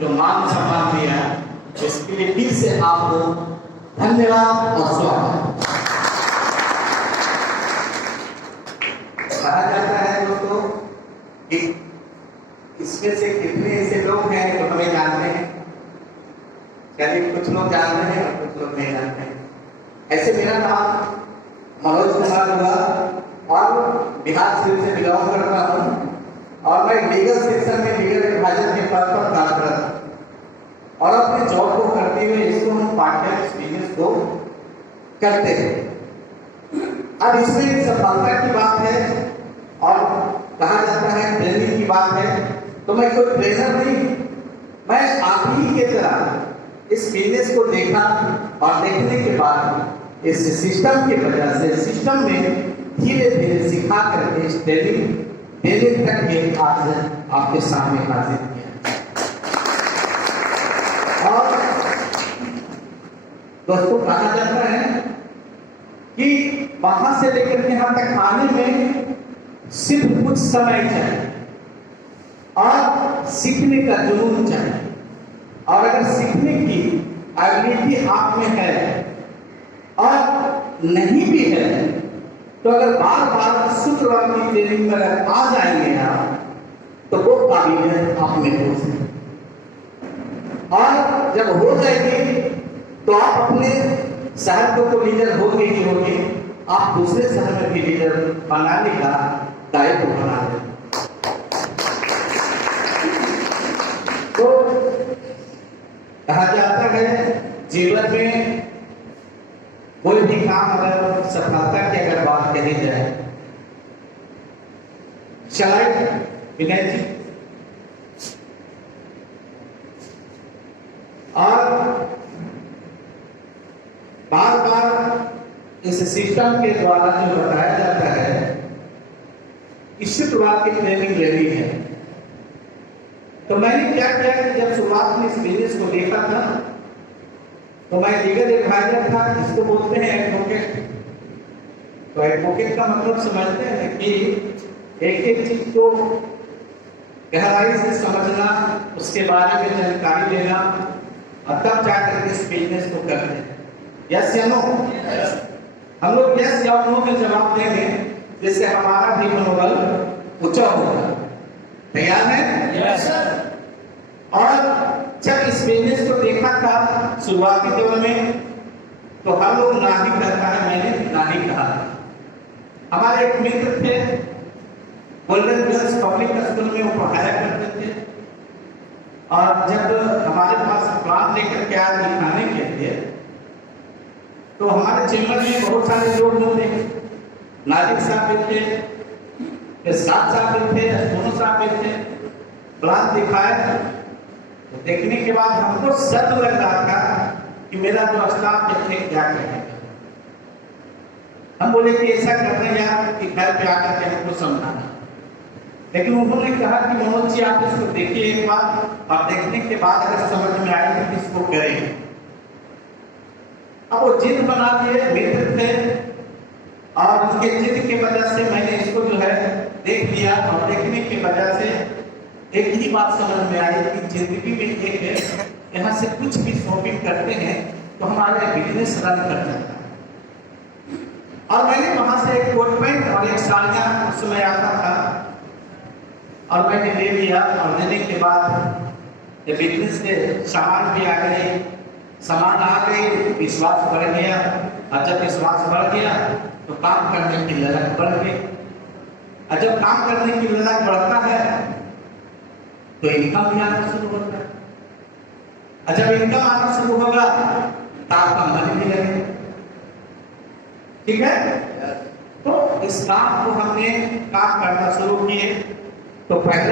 जो मान सम्मान दिया, इसके लिए फिर से आपको धन्यवाद और स्वागत। कहा जाता है दोस्तों कि इसमें से कितने ऐसे लोग हैं जो हमें जानते हैं, यानी कुछ लोग जानते हैं और कुछ लोग नहीं जानते हैं। ऐसे मेरा नाम मनोज कुमार हुआ और बिहार से बिलोंग करता हूँ और मैं लीगल सेक्शन में लीगल एडवाइजर के पद पर कार्यरत हूँ और अपने जॉब को करते हुए इसको हम पार्ट टाइम बिजनेस को करते हैं। अब इसमें सफलता की बात है और कहा जाता है ट्रेनिंग की बात है, तो मैं कोई ट्रेनर नहीं, मैं आप ही के तरह इस बिजनेस को देखा और देखने के बाद इस सिस्टम की वजह से सिस्टम में धीरे धीरे सिखा करके इस ट्रेनिंग देने तक ये आज आपके सामने हाजिर किया। और दोस्तों कहा जाता है कि वहां से लेकर के यहां तक आने में सिर्फ कुछ समय चाहिए और सीखने का जुनून चाहिए, और अगर सीखने की एबिलिटी आप में है और नहीं भी है तो अगर बार बार शुक्रवार की ट्रेनिंग में अगर आ जाएंगे आप तो वो काबिलियत आप में हो सकती, और जब हो जाएगी तो आप अपने शहर को तो लीडर होंगे ही होंगे, आप दूसरे शहर में भी लीडर बनाने का दायित्व बना लें। तो कहा जाता है जीवन में कोई भी काम अगर सफलता की अगर बात कही जाए, शायद विनय जी और बार बार इस सिस्टम के द्वारा जो बताया जाता है कि शुक्रवार की ट्रेनिंग लेनी है, तो मैंने क्या किया कि जब शुरुआत में इस बिजनेस को देखा था तो मैं लीगल एडवाइजर था, जिसको बोलते हैं एडवोकेट। तो एडवोकेट का मतलब समझते हैं कि एक एक चीज को गहराई से समझना, उसके बारे में जानकारी लेना और तब जाकर के इस बिजनेस को करते हैं। यस या नो? हम लोग यस या नो के जवाब देंगे जिससे हमारा भी मनोबल ऊंचा होगा। तैयार है? Yes sir. और जब इस बिजनेस को देखा था शुरुआती दौर में तो हम लोग ना ही करता है, मैंने ना ही कहा। हमारे एक मित्र थे, गोल्डन गर्ल्स पब्लिक स्कूल में वो पढ़ाया करते थे, और जब हमारे पास प्लान लेकर के आए दिखाने के लिए तो हमारे चैम्बर में बहुत सारे लोग होते, नाजिक साहब भी थे, साहब साहब भी थे, दोनों साहब भी थे। प्लान दिखाए तो देखने के बाद हमको शक लग रहा था कि मेरा जो स्टाफ थे क्या कहेगा। हम बोले कि ऐसा करते हैं यार कि घर पे आकर के हमको समझाना, लेकिन उन्होंने कहा कि मनोज जी आप इसको देखिए एक बार, और देखने के बाद अगर समझ में आए तो इसको करें। अब वो जिद बना दिए, मित्र थे, और उनके जिद की वजह से मैंने इसको जो है देख लिया, और देखने की वजह से एक ही बात समझ में आई कि जिंदगी में एक है, यहाँ से कुछ भी शॉपिंग करते हैं तो हमारा बिजनेस रन कर जाता है। और मैंने वहां से एक कोट पैंट और एक साड़ियाँ उस समय आता था और मैंने ले लिया, और लेने के बाद ये बिजनेस के सामान भी आ गए, सामान आ गए, विश्वास बढ़ गया, और जब विश्वास बढ़ गया तो काम करने की ललक बढ़ गई, और जब काम करने की ललक बढ़ता है तो इनकम भी आना शुरू होता है, और जब इनकम आना शुरू होगा तो आपका मन भी लगेगा। ठीक है? तो इस काम को हमने काम करना शुरू किए तो पहले